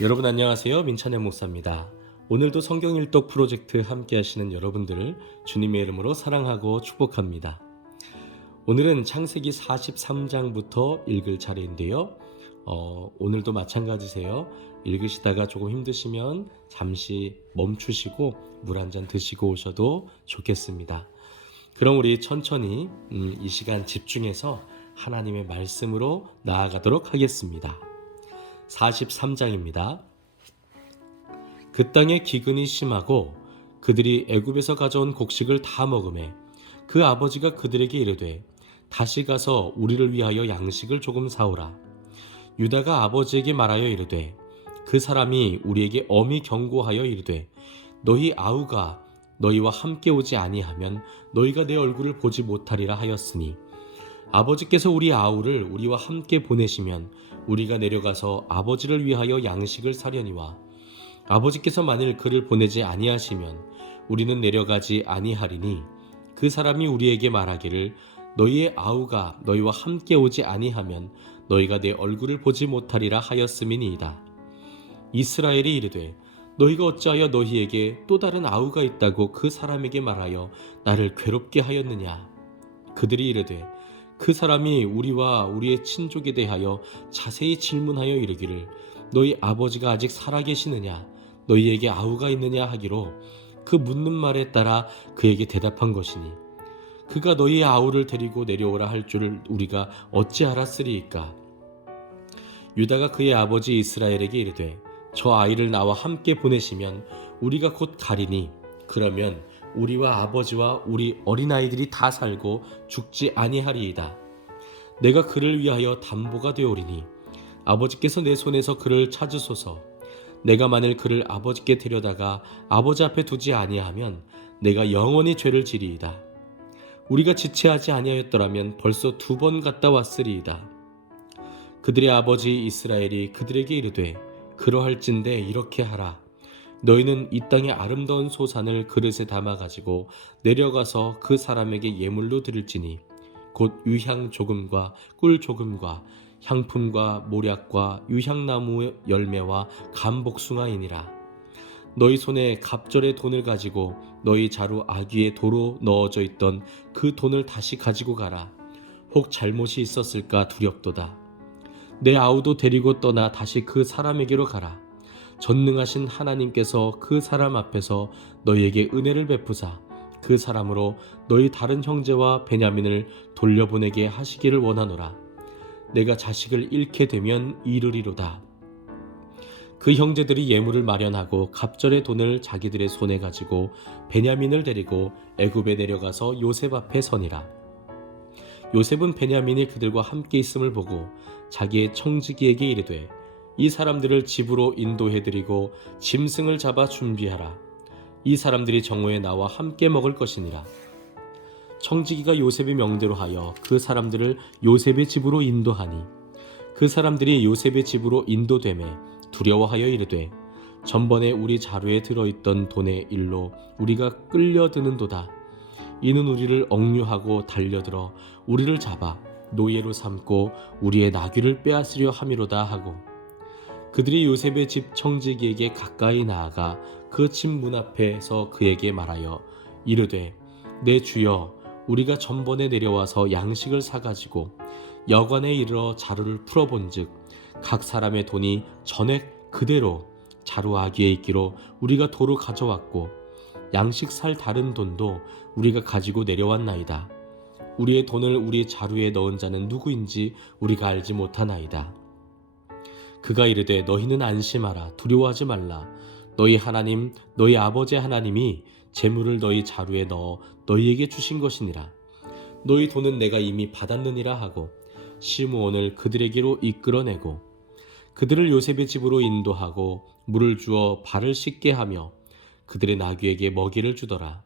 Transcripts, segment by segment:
여러분 안녕하세요. 민찬의 목사입니다. 오늘도 성경 일독 프로젝트 함께 하시는 여러분들을 주님의 이름으로 사랑하고 축복합니다. 오늘은 창세기 43장부터 읽을 차례인데요. 오늘도 마찬가지세요. 읽으시다가 조금 힘드시면 잠시 멈추시고 물 한 잔 드시고 오셔도 좋겠습니다. 그럼 우리 천천히 이 시간 집중해서 하나님의 말씀으로 나아가도록 하겠습니다. 43장입니다. 그 땅에 기근이 심하고 그들이 애굽에서 가져온 곡식을 다 먹으매 그 아버지가 그들에게 이르되 다시 가서 우리를 위하여 양식을 조금 사오라. 유다가 아버지에게 말하여 이르되 그 사람이 우리에게 엄히 경고하여 이르되 너희 아우가 너희와 함께 오지 아니하면 너희가 내 얼굴을 보지 못하리라 하였으니 아버지께서 우리 아우를 우리와 함께 보내시면 우리가 내려가서 아버지를 위하여 양식을 사려니와 아버지께서 만일 그를 보내지 아니하시면 우리는 내려가지 아니하리니 그 사람이 우리에게 말하기를 너희의 아우가 너희와 함께 오지 아니하면 너희가 내 얼굴을 보지 못하리라 하였음이니이다. 이스라엘이 이르되 너희가 어찌하여 너희에게 또 다른 아우가 있다고 그 사람에게 말하여 나를 괴롭게 하였느냐. 그들이 이르되 그 사람이 우리와 우리의 친족에 대하여 자세히 질문하여 이르기를 너희 아버지가 아직 살아계시느냐 너희에게 아우가 있느냐 하기로 그 묻는 말에 따라 그에게 대답한 것이니 그가 너희의 아우를 데리고 내려오라 할 줄을 우리가 어찌 알았으리이까. 유다가 그의 아버지 이스라엘에게 이르되 저 아이를 나와 함께 보내시면 우리가 곧 가리니 그러면 우리와 아버지와 우리 어린아이들이 다 살고 죽지 아니하리이다. 내가 그를 위하여 담보가 되오리니 아버지께서 내 손에서 그를 찾으소서. 내가 만일 그를 아버지께 데려다가 아버지 앞에 두지 아니하면 내가 영원히 죄를 지리이다. 우리가 지체하지 아니하였더라면 벌써 2번 갔다 왔으리이다. 그들의 아버지 이스라엘이 그들에게 이르되 그러할진대 이렇게 하라. 너희는 이 땅의 아름다운 소산을 그릇에 담아가지고 내려가서 그 사람에게 예물로 드릴지니 곧 유향 조금과 꿀 조금과 향품과 모략과 유향나무 열매와 감복숭아이니라. 너희 손에 갑절의 돈을 가지고 너희 자루 아귀에 도로 넣어져 있던 그 돈을 다시 가지고 가라. 혹 잘못이 있었을까 두렵도다. 내 아우도 데리고 떠나 다시 그 사람에게로 가라. 전능하신 하나님께서 그 사람 앞에서 너희에게 은혜를 베푸사 그 사람으로 너희 다른 형제와 베냐민을 돌려보내게 하시기를 원하노라. 내가 자식을 잃게 되면 이르리로다. 그 형제들이 예물을 마련하고 갑절의 돈을 자기들의 손에 가지고 베냐민을 데리고 애굽에 내려가서 요셉 앞에 서니라. 요셉은 베냐민이 그들과 함께 있음을 보고 자기의 청지기에게 이르되 이 사람들을 집으로 인도해드리고 짐승을 잡아 준비하라. 이 사람들이 정오에 나와 함께 먹을 것이니라. 청지기가 요셉의 명대로 하여 그 사람들을 요셉의 집으로 인도하니 그 사람들이 요셉의 집으로 인도되매 두려워하여 이르되 전번에 우리 자루에 들어있던 돈의 일로 우리가 끌려드는도다. 이는 우리를 억류하고 달려들어 우리를 잡아 노예로 삼고 우리의 나귀를 빼앗으려 함이로다 하고 그들이 요셉의 집 청지기에게 가까이 나아가 그 집 문 앞에서 그에게 말하여 이르되 내 주여 우리가 전번에 내려와서 양식을 사가지고 여관에 이르러 자루를 풀어본즉 각 사람의 돈이 전액 그대로 자루 아귀에 있기로 우리가 도로 가져왔고 양식 살 다른 돈도 우리가 가지고 내려왔나이다. 우리의 돈을 우리 자루에 넣은 자는 누구인지 우리가 알지 못하나이다. 그가 이르되 너희는 안심하라. 두려워하지 말라. 너희 하나님 너희 아버지 하나님이 재물을 너희 자루에 넣어 너희에게 주신 것이니라. 너희 돈은 내가 이미 받았느니라 하고 시므온을 그들에게로 이끌어내고 그들을 요셉의 집으로 인도하고 물을 주어 발을 씻게 하며 그들의 나귀에게 먹이를 주더라.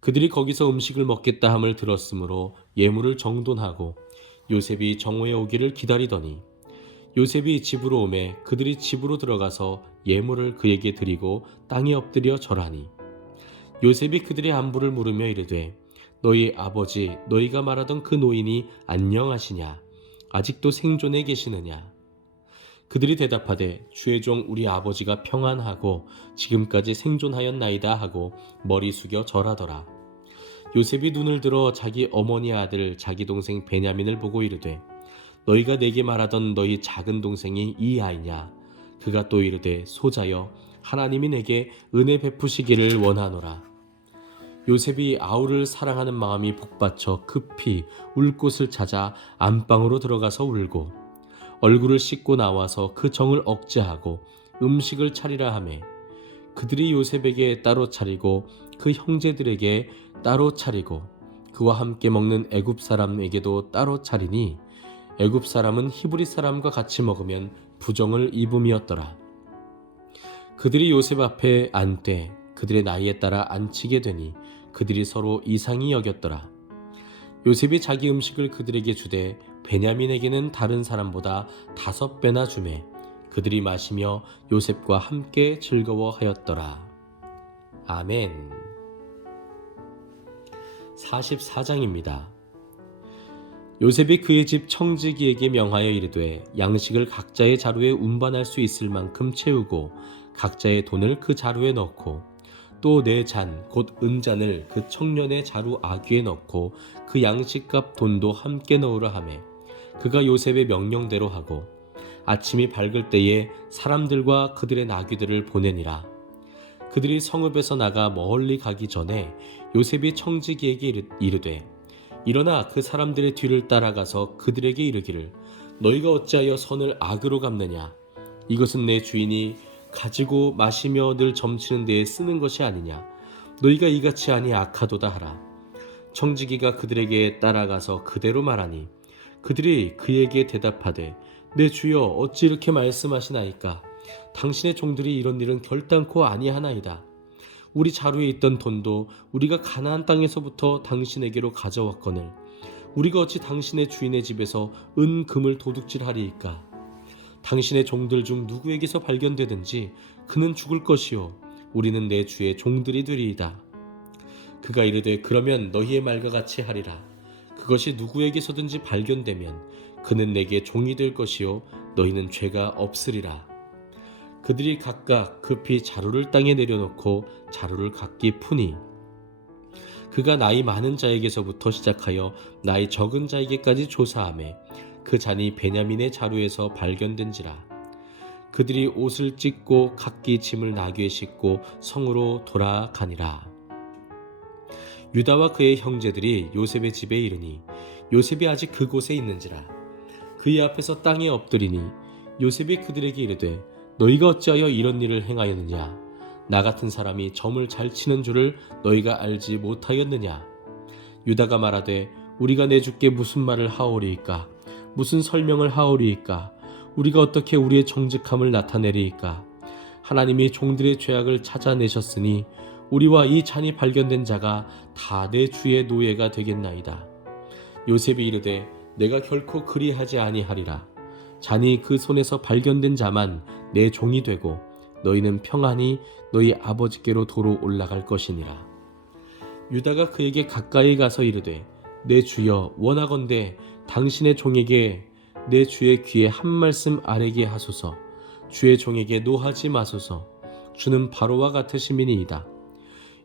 그들이 거기서 음식을 먹겠다 함을 들었으므로 예물을 정돈하고 요셉이 정오에 오기를 기다리더니 요셉이 집으로 오매 그들이 집으로 들어가서 예물을 그에게 드리고 땅에 엎드려 절하니 요셉이 그들의 안부를 물으며 이르되 너희 아버지 너희가 말하던 그 노인이 안녕하시냐 아직도 생존해 계시느냐. 그들이 대답하되 주의 종 우리 아버지가 평안하고 지금까지 생존하였나이다 하고 머리 숙여 절하더라. 요셉이 눈을 들어 자기 어머니 아들 자기 동생 베냐민을 보고 이르되 너희가 내게 말하던 너희 작은 동생이 이 아이냐? 그가 또 이르되 소자여 하나님이 내게 은혜 베푸시기를 원하노라. 요셉이 아우를 사랑하는 마음이 복받쳐 급히 울 곳을 찾아 안방으로 들어가서 울고 얼굴을 씻고 나와서 그 정을 억제하고 음식을 차리라 하매 그들이 요셉에게 따로 차리고 그 형제들에게 따로 차리고 그와 함께 먹는 애굽 사람에게도 따로 차리니 애굽 사람은 히브리 사람과 같이 먹으면 부정을 입음이었더라. 그들이 요셉 앞에 앉되 그들의 나이에 따라 앉히게 되니 그들이 서로 이상히 여겼더라. 요셉이 자기 음식을 그들에게 주되 베냐민에게는 다른 사람보다 5배나 주매 그들이 마시며 요셉과 함께 즐거워하였더라. 아멘. 44장입니다. 요셉이 그의 집 청지기에게 명하여 이르되 양식을 각자의 자루에 운반할 수 있을 만큼 채우고 각자의 돈을 그 자루에 넣고 또 네 잔 곧 은잔을 그 청년의 자루 아귀에 넣고 그 양식값 돈도 함께 넣으라 하매 그가 요셉의 명령대로 하고 아침이 밝을 때에 사람들과 그들의 나귀들을 보내니라. 그들이 성읍에서 나가 멀리 가기 전에 요셉이 청지기에게 이르되 일어나 그 사람들의 뒤를 따라가서 그들에게 이르기를 너희가 어찌하여 선을 악으로 갚느냐? 이것은 내 주인이 가지고 마시며 늘 점치는 데에 쓰는 것이 아니냐? 너희가 이같이 하니 악하도다 하라. 청지기가 그들에게 따라가서 그대로 말하니 그들이 그에게 대답하되 내 주여 어찌 이렇게 말씀하시나이까? 당신의 종들이 이런 일은 결단코 아니하나이다. 우리 자루에 있던 돈도 우리가 가나안 땅에서부터 당신에게로 가져왔거늘 우리가 어찌 당신의 주인의 집에서 은금을 도둑질하리이까? 당신의 종들 중 누구에게서 발견되든지 그는 죽을 것이요 우리는 내 주의 종들이 되리이다. 그가 이르되 그러면 너희의 말과 같이 하리라. 그것이 누구에게서든지 발견되면 그는 내게 종이 될 것이요 너희는 죄가 없으리라. 그들이 각각 급히 자루를 땅에 내려놓고 자루를 각기 푸니 그가 나이 많은 자에게서부터 시작하여 나이 적은 자에게까지 조사하매 그 잔이 베냐민의 자루에서 발견된지라. 그들이 옷을 찢고 각기 짐을 나귀에 싣고 성으로 돌아가니라. 유다와 그의 형제들이 요셉의 집에 이르니 요셉이 아직 그곳에 있는지라. 그의 앞에서 땅에 엎드리니 요셉이 그들에게 이르되 너희가 어찌하여 이런 일을 행하였느냐? 나 같은 사람이 점을 잘 치는 줄을 너희가 알지 못하였느냐? 유다가 말하되 우리가 내 주께 무슨 말을 하오리이까? 무슨 설명을 하오리이까? 우리가 어떻게 우리의 정직함을 나타내리이까? 하나님이 종들의 죄악을 찾아내셨으니 우리와 이 잔이 발견된 자가 다 내 주의 노예가 되겠나이다. 요셉이 이르되 내가 결코 그리하지 아니하리라. 잔이 그 손에서 발견된 자만 내 종이 되고 너희는 평안히 너희 아버지께로 도로 올라갈 것이니라. 유다가 그에게 가까이 가서 이르되 내 주여 원하건대 당신의 종에게 내 주의 귀에 한 말씀 아뢰게 하소서. 주의 종에게 노하지 마소서. 주는 바로와 같으심이니이다.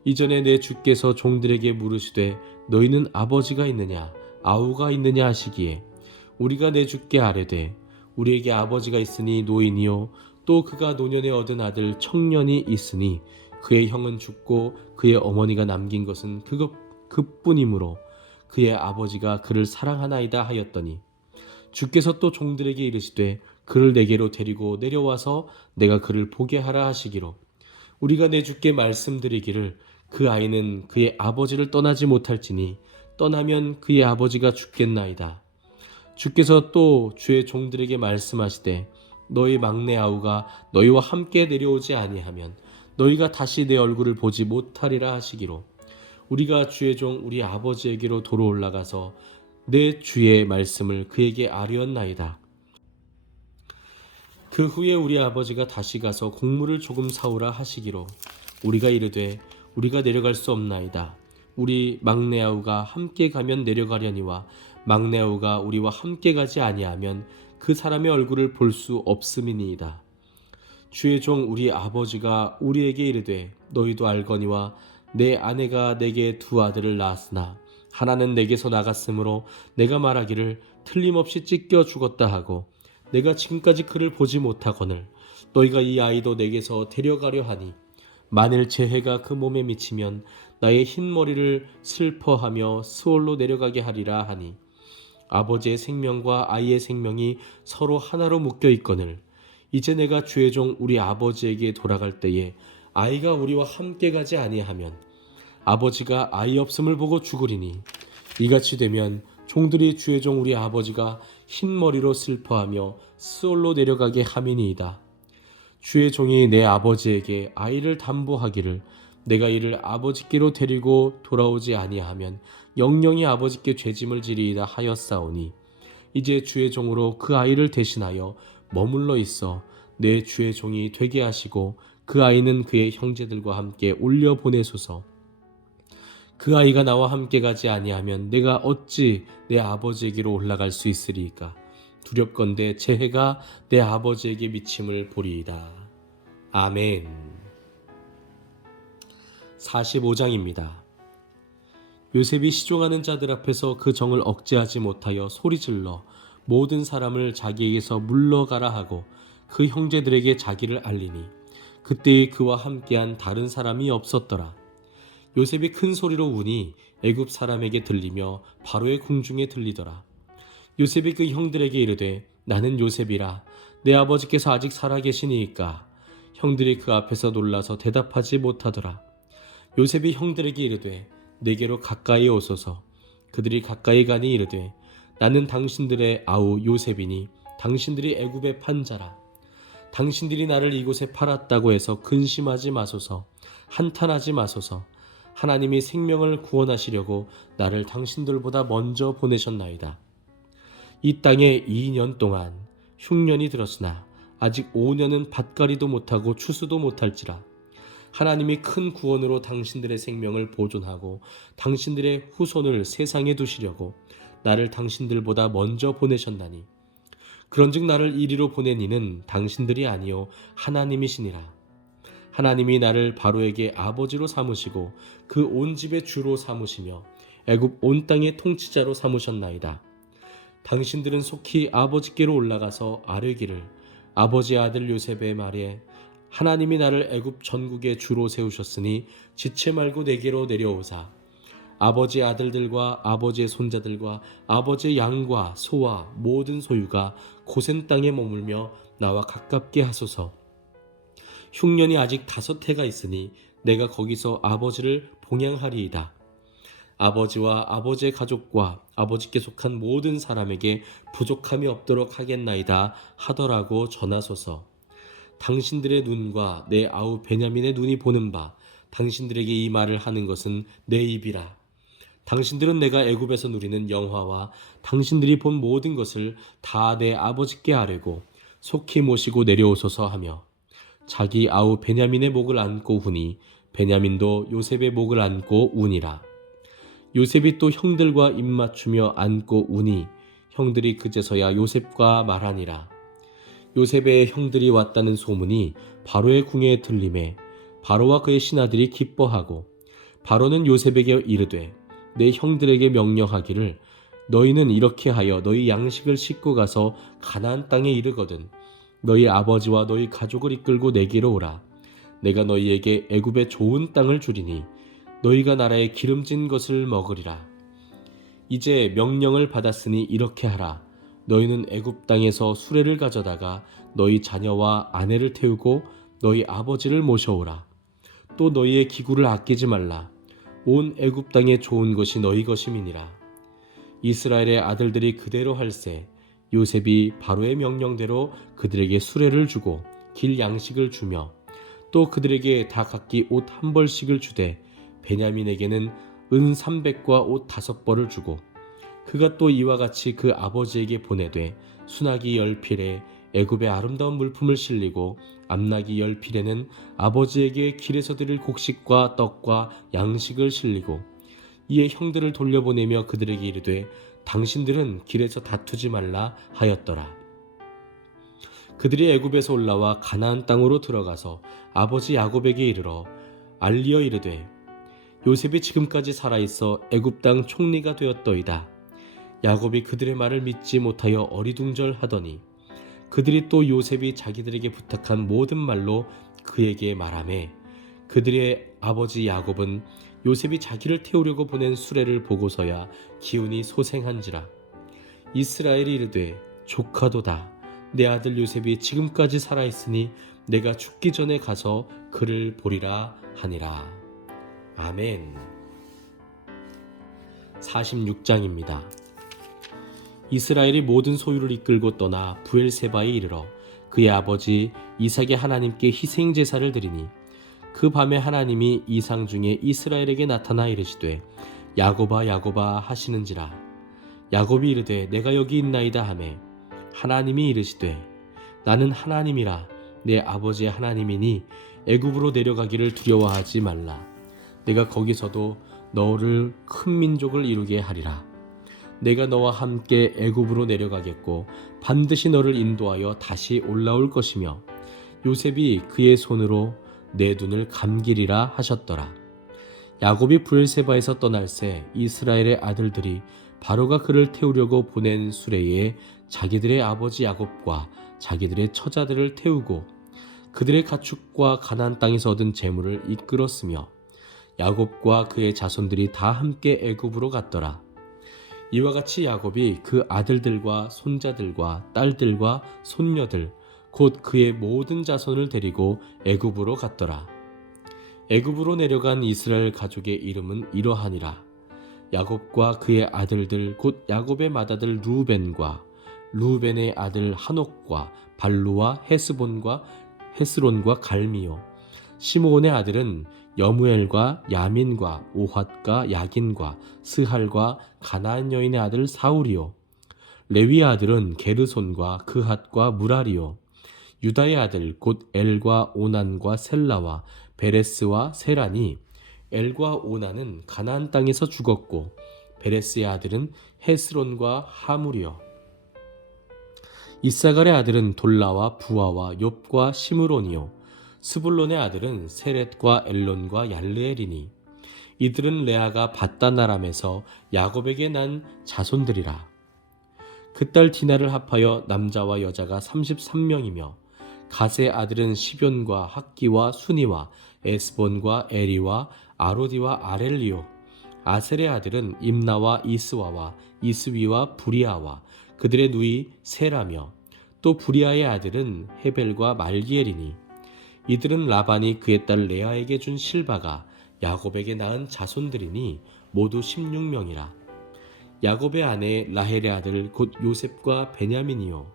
이전에 내 주께서 종들에게 물으시되 너희는 아버지가 있느냐 아우가 있느냐 하시기에 우리가 내 주께 아뢰되 우리에게 아버지가 있으니 노인이요 또 그가 노년에 얻은 아들 청년이 있으니 그의 형은 죽고 그의 어머니가 남긴 것은 그뿐이므로 그의 아버지가 그를 사랑하나이다 하였더니 주께서 또 종들에게 이르시되 그를 내게로 데리고 내려와서 내가 그를 보게 하라 하시기로 우리가 내 주께 말씀드리기를 그 아이는 그의 아버지를 떠나지 못할지니 떠나면 그의 아버지가 죽겠나이다. 주께서 또 주의 종들에게 말씀하시되 너희 막내 아우가 너희와 함께 내려오지 아니하면 너희가 다시 내 얼굴을 보지 못하리라 하시기로 우리가 주의 종 우리 아버지에게로 도로 올라가서 내 주의 말씀을 그에게 아뢰었나이다. 그 후에 우리 아버지가 다시 가서 곡물을 조금 사오라 하시기로 우리가 이르되 우리가 내려갈 수 없나이다. 우리 막내 아우가 함께 가면 내려가려니와 막내 아우가 우리와 함께 가지 아니하면 그 사람의 얼굴을 볼 수 없음이니이다. 주의 종 우리 아버지가 우리에게 이르되 너희도 알거니와 내 아내가 내게 두 아들을 낳았으나 하나는 내게서 나갔으므로 내가 말하기를 틀림없이 찢겨 죽었다 하고 내가 지금까지 그를 보지 못하거늘 너희가 이 아이도 내게서 데려가려 하니 만일 재해가 그 몸에 미치면 나의 흰 머리를 슬퍼하며 스올로 내려가게 하리라 하니 아버지의 생명과 아이의 생명이 서로 하나로 묶여 있거늘 이제 내가 주의 종 우리 아버지에게 돌아갈 때에 아이가 우리와 함께 가지 아니하면 아버지가 아이 없음을 보고 죽으리니 이같이 되면 종들이 주의 종 우리 아버지가 흰 머리로 슬퍼하며 스올로 내려가게 함이니이다. 주의 종이 내 아버지에게 아이를 담보하기를 내가 이를 아버지께로 데리고 돌아오지 아니하면 영영이 아버지께 죄짐을 지리이다 하였사오니 이제 주의 종으로 그 아이를 대신하여 머물러 있어 내 주의 종이 되게 하시고 그 아이는 그의 형제들과 함께 올려 보내소서. 그 아이가 나와 함께 가지 아니하면 내가 어찌 내 아버지에게로 올라갈 수 있으리이까. 두렵건대 재해가 내 아버지에게 미침을 보리이다. 아멘. 45장입니다. 요셉이 시종하는 자들 앞에서 그 정을 억제하지 못하여 소리질러 모든 사람을 자기에게서 물러가라 하고 그 형제들에게 자기를 알리니 그때에 그와 함께한 다른 사람이 없었더라. 요셉이 큰 소리로 우니 애굽 사람에게 들리며 바로의 궁중에 들리더라. 요셉이 그 형들에게 이르되 나는 요셉이라 내 아버지께서 아직 살아계시니이까. 형들이 그 앞에서 놀라서 대답하지 못하더라. 요셉이 형들에게 이르되 내게로 가까이 오소서. 그들이 가까이 가니 이르되 나는 당신들의 아우 요셉이니 당신들이 애굽의 판자라. 당신들이 나를 이곳에 팔았다고 해서 근심하지 마소서. 한탄하지 마소서. 하나님이 생명을 구원하시려고 나를 당신들보다 먼저 보내셨나이다. 이 땅에 2년 동안 흉년이 들었으나 아직 5년은 밭갈이도 못하고 추수도 못할지라. 하나님이 큰 구원으로 당신들의 생명을 보존하고 당신들의 후손을 세상에 두시려고 나를 당신들보다 먼저 보내셨나니 그런즉 나를 이리로 보낸 이는 당신들이 아니요 하나님이시니라. 하나님이 나를 바로에게 아버지로 삼으시고 그 온 집의 주로 삼으시며 애굽 온 땅의 통치자로 삼으셨나이다. 당신들은 속히 아버지께로 올라가서 아뢰기를 아버지의 아들 요셉의 말에 하나님이 나를 애굽 전국의 주로 세우셨으니 지체 말고 내게로 내려오사 아버지의 아들들과 아버지의 손자들과 아버지의 양과 소와 모든 소유가 고센 땅에 머물며 나와 가깝게 하소서. 흉년이 아직 5해가 있으니 내가 거기서 아버지를 봉양하리이다. 아버지와 아버지의 가족과 아버지께 속한 모든 사람에게 부족함이 없도록 하겠나이다 하더라고 전하소서. 당신들의 눈과 내 아우 베냐민의 눈이 보는 바 당신들에게 이 말을 하는 것은 내 입이라. 당신들은 내가 애굽에서 누리는 영화와 당신들이 본 모든 것을 다 내 아버지께 아뢰고 속히 모시고 내려오소서 하며 자기 아우 베냐민의 목을 안고 우니 베냐민도 요셉의 목을 안고 우니라. 요셉이 또 형들과 입맞추며 안고 우니 형들이 그제서야 요셉과 말하니라. 요셉의 형들이 왔다는 소문이 바로의 궁에 들림에 바로와 그의 신하들이 기뻐하고 바로는 요셉에게 이르되 내 형들에게 명령하기를 너희는 이렇게 하여 너희 양식을 싣고 가서 가나안 땅에 이르거든 너희 아버지와 너희 가족을 이끌고 내게로 오라. 내가 너희에게 애굽의 좋은 땅을 주리니 너희가 나라의 기름진 것을 먹으리라. 이제 명령을 받았으니 이렇게 하라. 너희는 애굽 땅에서 수레를 가져다가 너희 자녀와 아내를 태우고 너희 아버지를 모셔오라. 또 너희의 기구를 아끼지 말라. 온 애굽 땅에 좋은 것이 너희 것임이니라. 이스라엘의 아들들이 그대로 할세 요셉이 바로의 명령대로 그들에게 수레를 주고 길 양식을 주며 또 그들에게 다 각기 옷 한 벌씩을 주되 베냐민에게는 은 300과 옷 5벌을 주고 그가 또 이와 같이 그 아버지에게 보내되 수나기 10필에 애굽의 아름다운 물품을 실리고 암나기 10필에는 아버지에게 길에서 드릴 곡식과 떡과 양식을 실리고 이에 형들을 돌려보내며 그들에게 이르되 당신들은 길에서 다투지 말라 하였더라. 그들이 애굽에서 올라와 가나안 땅으로 들어가서 아버지 야곱에게 이르러 알리어 이르되 요셉이 지금까지 살아있어 애굽 땅 총리가 되었더이다. 야곱이 그들의 말을 믿지 못하여 어리둥절하더니 그들이 또 요셉이 자기들에게 부탁한 모든 말로 그에게 말하매 그들의 아버지 야곱은 요셉이 자기를 태우려고 보낸 수레를 보고서야 기운이 소생한지라. 이스라엘이 이르되 조카도다. 내 아들 요셉이 지금까지 살아있으니 내가 죽기 전에 가서 그를 보리라 하니라. 아멘. 46장입니다. 이스라엘이 모든 소유를 이끌고 떠나 부엘세바에 이르러 그의 아버지 이삭의 하나님께 희생 제사를 드리니 그 밤에 하나님이 이상 중에 이스라엘에게 나타나 이르시되 야곱아 야곱아 하시는지라. 야곱이 이르되 내가 여기 있나이다 하매 하나님이 이르시되 나는 하나님이라 내 아버지의 하나님이니 애굽으로 내려가기를 두려워하지 말라. 내가 거기서도 너를 큰 민족을 이루게 하리라. 내가 너와 함께 애굽으로 내려가겠고 반드시 너를 인도하여 다시 올라올 것이며 요셉이 그의 손으로 내 눈을 감기리라 하셨더라. 야곱이 브엘세바에서 떠날새 이스라엘의 아들들이 바로가 그를 태우려고 보낸 수레에 자기들의 아버지 야곱과 자기들의 처자들을 태우고 그들의 가축과 가나안 땅에서 얻은 재물을 이끌었으며 야곱과 그의 자손들이 다 함께 애굽으로 갔더라. 이와 같이 야곱이 그 아들들과 손자들과 딸들과 손녀들 곧 그의 모든 자손을 데리고 애굽으로 갔더라. 애굽으로 내려간 이스라엘 가족의 이름은 이러하니라. 야곱과 그의 아들들 곧 야곱의 맏아들 루벤과 루벤의 아들 한옥과 발루와 헤스론과 갈미요. 시므온의 아들은 여무엘과 야민과 오핫과 야긴과 스할과 가나안 여인의 아들 사울이요. 레위의 아들은 게르손과 그핫과 무라리요. 유다의 아들 곧 엘과 오난과 셀라와 베레스와 세란이 엘과 오난은 가나안 땅에서 죽었고 베레스의 아들은 헤스론과 하물이요. 이사갈의 아들은 돌라와 부아와 욥과 시므론이요. 스불론의 아들은 세렛과 엘론과 얄르엘이니 이들은 레아가 밧단 아람에서 야곱에게 난 자손들이라. 그 딸 디나를 합하여 남자와 여자가 33명이며 갓의 아들은 시뵐과 학기와 순이와 에스본과 에리와 아로디와 아렐리오. 아셀의 아들은 임나와 이스와와 이스위와 부리아와 그들의 누이 세라며 또 부리아의 아들은 헤벨과 말기엘이니 이들은 라반이 그의 딸 레아에게 준 실바가 야곱에게 낳은 자손들이니 모두 16명이라. 야곱의 아내 라헬의 아들 곧 요셉과 베냐민이요.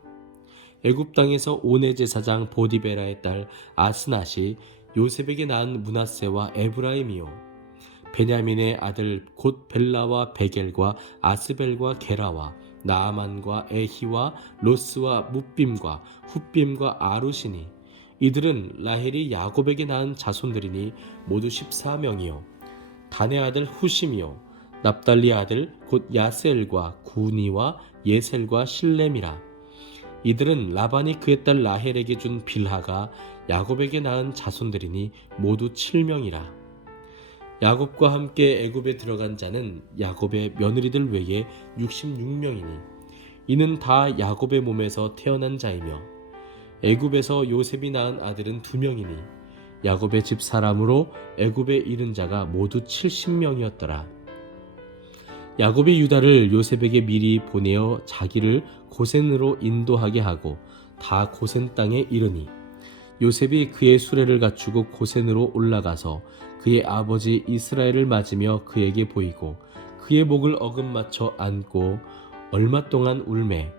애굽 땅에서 오네 제사장 보디베라의 딸 아스낫이 요셉에게 낳은 므낫세와 에브라임이요. 베냐민의 아들 곧 벨라와 베겔과 아스벨과 게라와 나아만과 에히와 로스와 뭇빔과 훗빔과 아루시니 이들은 라헬이 야곱에게 낳은 자손들이니 모두 14명이요. 단의 아들 후심이요. 납달리의 아들 곧 야셀과 구니와 예셀과 실렘이라. 이들은 라반이 그의 딸 라헬에게 준 빌하가 야곱에게 낳은 자손들이니 모두 7명이라. 야곱과 함께 애굽에 들어간 자는 야곱의 며느리들 외에 66명이니 이는 다 야곱의 몸에서 태어난 자이며 애굽에서 요셉이 낳은 아들은 2명이니 야곱의 집 사람으로 애굽에 이른 자가 모두 70명이었더라. 야곱이 유다를 요셉에게 미리 보내어 자기를 고센으로 인도하게 하고 다 고센 땅에 이르니 요셉이 그의 수레를 갖추고 고센으로 올라가서 그의 아버지 이스라엘을 맞으며 그에게 보이고 그의 목을 어금맞춰 안고 얼마 동안 울매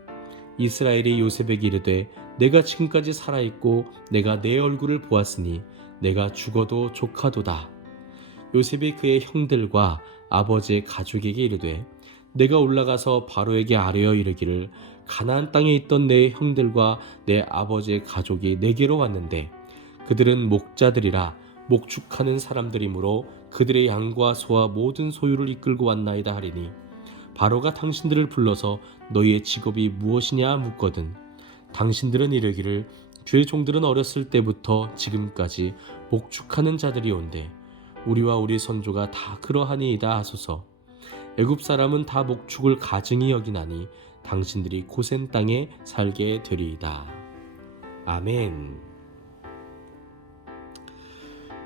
이스라엘이 요셉에게 이르되 내가 지금까지 살아있고 내가 내 얼굴을 보았으니 내가 죽어도 조카도다. 요셉이 그의 형들과 아버지의 가족에게 이르되 내가 올라가서 바로에게 아뢰어 이르기를 가나안 땅에 있던 내 형들과 내 아버지의 가족이 내게로 왔는데 그들은 목자들이라 목축하는 사람들이므로 그들의 양과 소와 모든 소유를 이끌고 왔나이다 하리니 바로가 당신들을 불러서 너희의 직업이 무엇이냐 묻거든 당신들은 이르기를 주의 종들은 어렸을 때부터 지금까지 목축하는 자들이 온대 우리와 우리 선조가 다 그러하니이다 하소서. 애굽 사람은 다 목축을 가증히 여기나니 당신들이 고센 땅에 살게 되리이다. 아멘.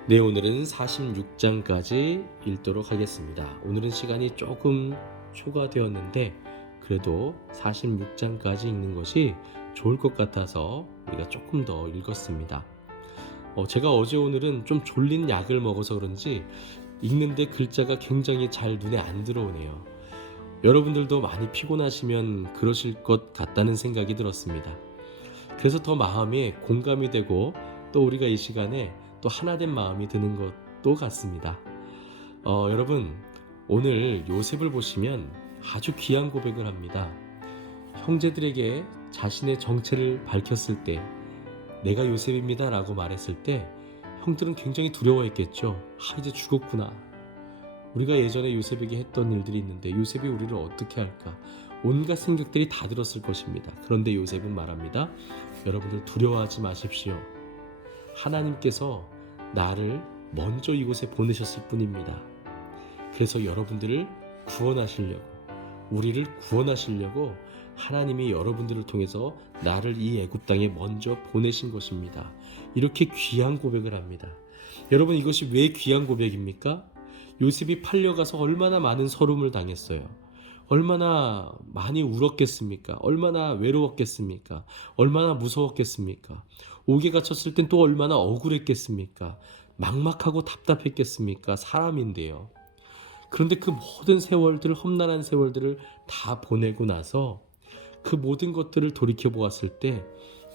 네, 오늘은 46장까지 읽도록 하겠습니다. 오늘은 시간이 조금 초과되었는데 그래도 46장까지 읽는 것이 좋을 것 같아서 우리가 조금 더 읽었습니다. 제가 어제 오늘은 좀 졸린 약을 먹어서 그런지 읽는데 글자가 굉장히 잘 눈에 안 들어오네요. 여러분들도 많이 피곤하시면 그러실 것 같다는 생각이 들었습니다. 그래서 더 마음에 공감이 되고 또 우리가 이 시간에 또 하나된 마음이 드는 것도 같습니다. 여러분, 오늘 요셉을 보시면 아주 귀한 고백을 합니다. 형제들에게 자신의 정체를 밝혔을 때 내가 요셉입니다 라고 말했을 때 형들은 굉장히 두려워했겠죠. 이제 죽었구나. 우리가 예전에 요셉에게 했던 일들이 있는데 요셉이 우리를 어떻게 할까. 온갖 생각들이 다 들었을 것입니다. 그런데 요셉은 말합니다. 여러분들 두려워하지 마십시오. 하나님께서 나를 먼저 이곳에 보내셨을 뿐입니다. 그래서 여러분들을 구원하시려고, 우리를 구원하시려고 하나님이 여러분들을 통해서 나를 이 애굽 땅에 먼저 보내신 것입니다. 이렇게 귀한 고백을 합니다. 여러분, 이것이 왜 귀한 고백입니까? 요셉이 팔려가서 얼마나 많은 서름을 당했어요. 얼마나 많이 울었겠습니까? 얼마나 외로웠겠습니까? 얼마나 무서웠겠습니까? 옥에 갇혔을 땐 또 얼마나 억울했겠습니까? 막막하고 답답했겠습니까? 사람인데요. 그런데 그 모든 세월들, 험난한 세월들을 다 보내고 나서 그 모든 것들을 돌이켜 보았을 때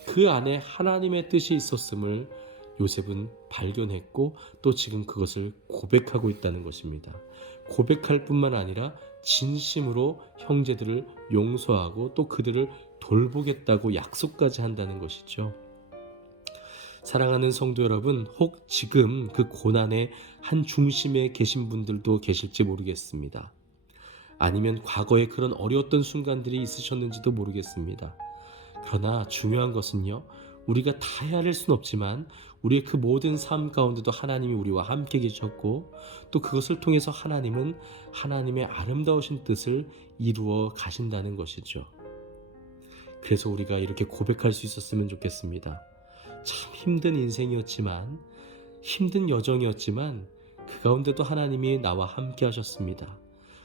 그 안에 하나님의 뜻이 있었음을 요셉은 발견했고 또 지금 그것을 고백하고 있다는 것입니다. 고백할 뿐만 아니라 진심으로 형제들을 용서하고 또 그들을 돌보겠다고 약속까지 한다는 것이죠. 사랑하는 성도 여러분, 혹 지금 그 고난의 한 중심에 계신 분들도 계실지 모르겠습니다. 아니면 과거에 그런 어려웠던 순간들이 있으셨는지도 모르겠습니다. 그러나 중요한 것은요, 우리가 다 헤아릴 수는 없지만 우리의 그 모든 삶 가운데도 하나님이 우리와 함께 계셨고 또 그것을 통해서 하나님은 하나님의 아름다우신 뜻을 이루어 가신다는 것이죠. 그래서 우리가 이렇게 고백할 수 있었으면 좋겠습니다. 참 힘든 인생이었지만, 힘든 여정이었지만 그 가운데도 하나님이 나와 함께 하셨습니다.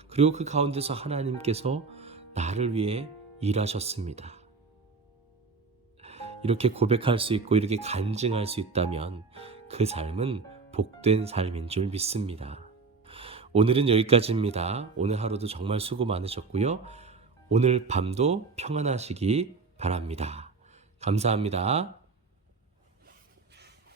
그리고 그 가운데서 하나님께서 나를 위해 일하셨습니다. 이렇게 고백할 수 있고 이렇게 간증할 수 있다면 그 삶은 복된 삶인 줄 믿습니다. 오늘은 여기까지입니다. 오늘 하루도 정말 수고 많으셨고요. 오늘 밤도 평안하시기 바랍니다. 감사합니다.